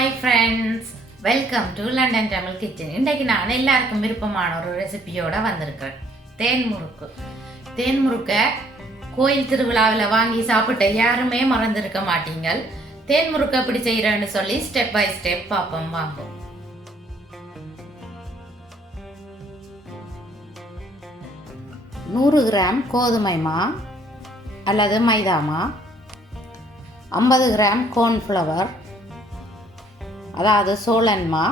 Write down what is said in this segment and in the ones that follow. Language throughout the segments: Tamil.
Hi friends, welcome to London Tamil kitchen. இன்றைக்கு நான் எல்லாருக்கும் விருப்பமான ஒரு ரெசிபியோடு வந்திருக்கிறேன். தேன் முறுக்கு. தேன் முறுக்கை கோயில் திருவிழாவில் வாங்கி சாப்பிட்ட யாருமே மறந்துருக்க மாட்டீங்கள். தேன் முறுக்கு எப்படி செய்கிறேன்னு சொல்லி ஸ்டெப் பை ஸ்டெப் பார்ப்போம் வாங்கும். நூறு கிராம் கோதுமை மா அல்லது மைதாமா, 50 கிராம் கார்ன்ஃப்ளவர் அதாவது சோளன்மா,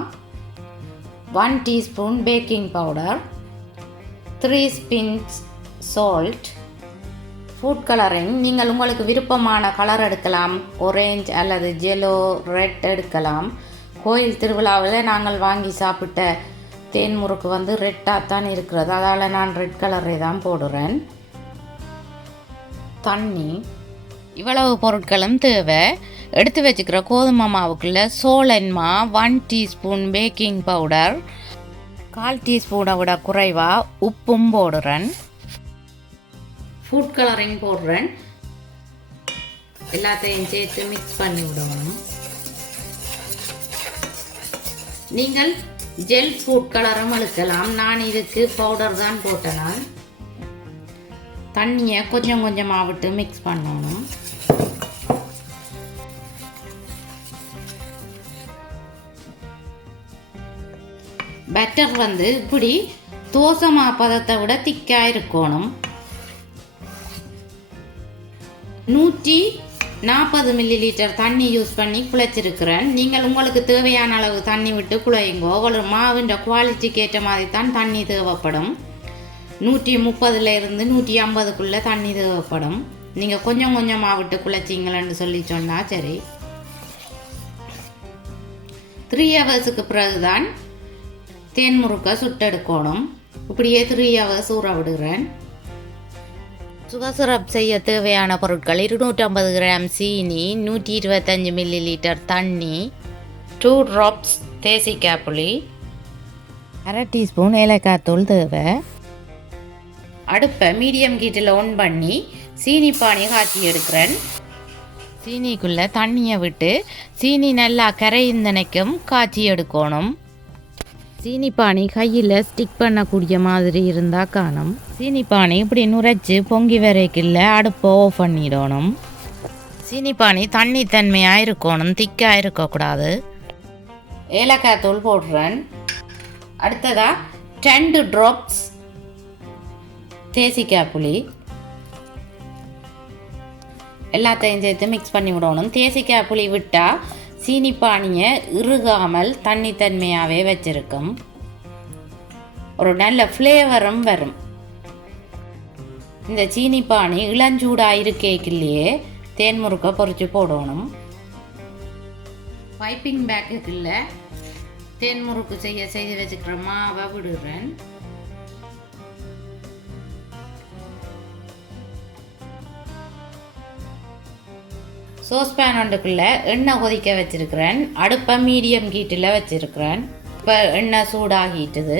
1 teaspoon baking powder, 3 pinch salt, food colouring. நீங்கள் உங்களுக்கு விருப்பமான கலர் எடுக்கலாம். ஒரேஞ்ச் அல்லது ஜெலோ, ரெட் எடுக்கலாம். கோயில் திருவிழாவில் நாங்கள் வாங்கி சாப்பிட்ட தேன் முறுக்கு ரெட்டாக தான் இருக்கிறது, அதால் நான் ரெட் கலரை தான் போடுறேன். தண்ணி, இவ்வளவு பொருட்களும் தேவை. எடுத்து வச்சுக்கிற கோதுமை மாவுக்குள்ள சோளன்மா, 1 டீஸ்பூன் பேக்கிங் பவுடர், 1/4 டீஸ்பூனை விட குறைவாக உப்பும் போடுறேன். ஃபுட் கலரிங் போடுறேன். எல்லாத்தையும் சேர்த்து மிக்ஸ் பண்ணி விடணும். நீங்கள் ஜெல் ஃபுட் கலரும் அழுக்கலாம். நான் இதுக்கு பவுடர் தான் போட்டேன். தண்ணியை கொஞ்சம் கொஞ்சமாக விட்டு மிக்ஸ் பண்ணணும். பேட்டர் இப்படி தோசை மாப்பதத்தை விட திக்காக இருக்கணும். 140 மில்லிலிட்டர் தண்ணி யூஸ் பண்ணி குழைச்சிருக்கிறேன். நீங்கள் உங்களுக்கு தேவையான அளவு தண்ணி விட்டு குழையுங்கோ. ஒரு மாவின் குவாலிட்டிக்கு ஏற்ற மாதிரி தான் தண்ணி தேவைப்படும். 130 150 தண்ணி தேவைப்படும். நீங்கள் கொஞ்சம் கொஞ்சமாக விட்டு குழைச்சிங்களன்னு சொல்லி சொன்னால் சரி. 3 ஹவர்ஸுக்கு பிறகுதான் தேன் முறுக்கை சுட்டெடுக்கணும். இப்படியே 3 ஹவர்ஸ் ஊற விடுகிறேன். சுகர் சிரப் செய்ய தேவையான பொருட்கள் 250 கிராம் சீனி, 125 மில்லிலிட்டர் தண்ணி, 2 ட்ராப்ஸ் தேசிக்காய் புளி, 1/2 டீஸ்பூன் ஏலக்காய் தூள் தேவை. அடுப்பை மீடியம் ஹீட்டில் ஆன் பண்ணி சீனி பானி காய்ச்சி எடுக்கிறேன். சீனிக்குள்ளே தண்ணியை விட்டு சீனி நல்லா கரையுந்தனைக்கும் காய்ச்சி எடுக்கணும். சீனி பானி கையில் ஸ்டிக் பண்ணக்கூடிய மாதிரி இருந்தால் காணும். சீனி பானி இப்படி நுரைச்சி பொங்கி வரைக்கில்ல அடுப்பை ஆஃப் பண்ணிடணும். சீனி பானி தண்ணி தன்மையாக இருக்கணும், திக்காக இருக்கக்கூடாது. ஏலக்காய் தூள் போடுறேன். அடுத்ததாக 2 ட்ராப்ஸ் தேசிக்காய் புளி எல்லாத்தையும் சேர்த்து மிக்ஸ் பண்ணி விடணும். தேசிக்காய் புளி விட்டால் சீனி பானியை இறுகாமல் தண்ணி தன்மையாகவே வச்சிருக்கும். ஒரு நல்ல ஃப்ளேவரும் வரும். இந்த சீனி பானி இளஞ்சூடாக இருக்கைக்குள்ளேயே தேன் முறுக்கை பொறிச்சு போடணும். பைப்பிங் பேக்குக்குள்ள தேன் முறுக்கு செய்து வச்சுக்கிற மாவை விடுறேன். சோஸ்பேன் ஒன்றுக்குள்ளே எண்ணெய் கொதிக்க வச்சுருக்கிறேன். அடுப்பை மீடியம் ஹீட்டில் வச்சுருக்கிறேன். இப்போ எண்ணெய் சூடாகிட்டுது.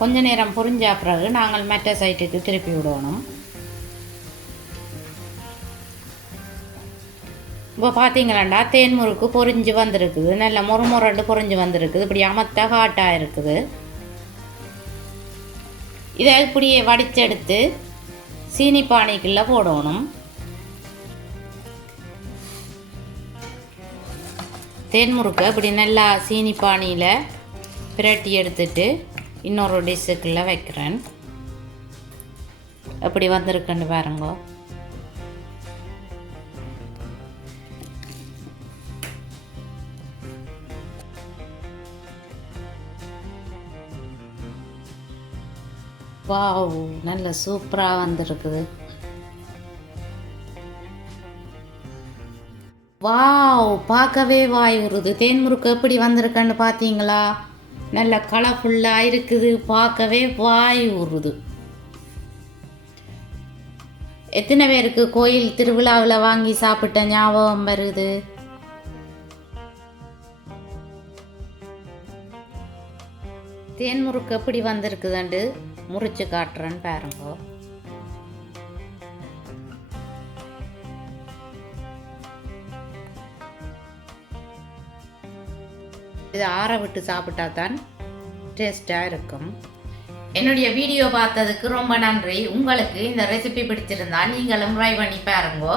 கொஞ்ச நேரம் பொரிஞ்ச பிறகு நாங்கள் மற்ற சைட்டுக்கு திருப்பி விடணும். இப்போ பார்த்தீங்களாண்டா தேன் முறுக்கு பொரிஞ்சு வந்திருக்குது. நல்ல மொறுமொரண்டு பொரிஞ்சு வந்திருக்குது. இப்படி அமர்த்த ஹாட்டாக இருக்குது. இதை இப்படியே வடிச்செடுத்து சீனி பானிக்குள்ளே போடணும். தேன் முறுக்கு இப்படி நல்லா சீனி பானியில் பிரட்டி எடுத்துட்டு இன்னொரு டிஷ்ஷுக்குள்ளே வைக்கிறேன். எப்படி வந்திருக்குன்னு பாருங்க. வாவ், நல்ல சூப்பராக வந்திருக்குது. வாவ், பார்க்கவே வாய் உருது. தேன் முறுக்கு எப்படி வந்திருக்குன்னு பார்த்தீங்களா? நல்ல கலர்ஃபுல்லாக இருக்குது, பார்க்கவே வாய் உருது. எத்தனை பேருக்கு கோயில் திருவிழாவில் வாங்கி சாப்பிட்ட ஞாபகம் வருது? தேன் முறுக்கு எப்படி வந்திருக்குதுண்டு முறிச்சு காட்டுறேன்னு பாருங்க. இது ஆற விட்டு சாப்பிட்டா தான் டேஸ்டாக இருக்கும். என்னுடைய வீடியோ பார்த்ததுக்கு ரொம்ப நன்றி. உங்களுக்கு இந்த ரெசிபி பிடிச்சிருந்தா நீங்களும் ட்ரை பண்ணி பாருங்க.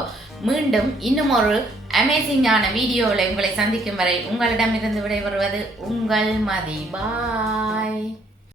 மீண்டும் இன்னும் ஒரு அமேசிங்கான வீடியோவில் உங்களை சந்திக்கும் வரை உங்களிடமிருந்து விடைபெறுவது உங்கள் மதி. பாய்.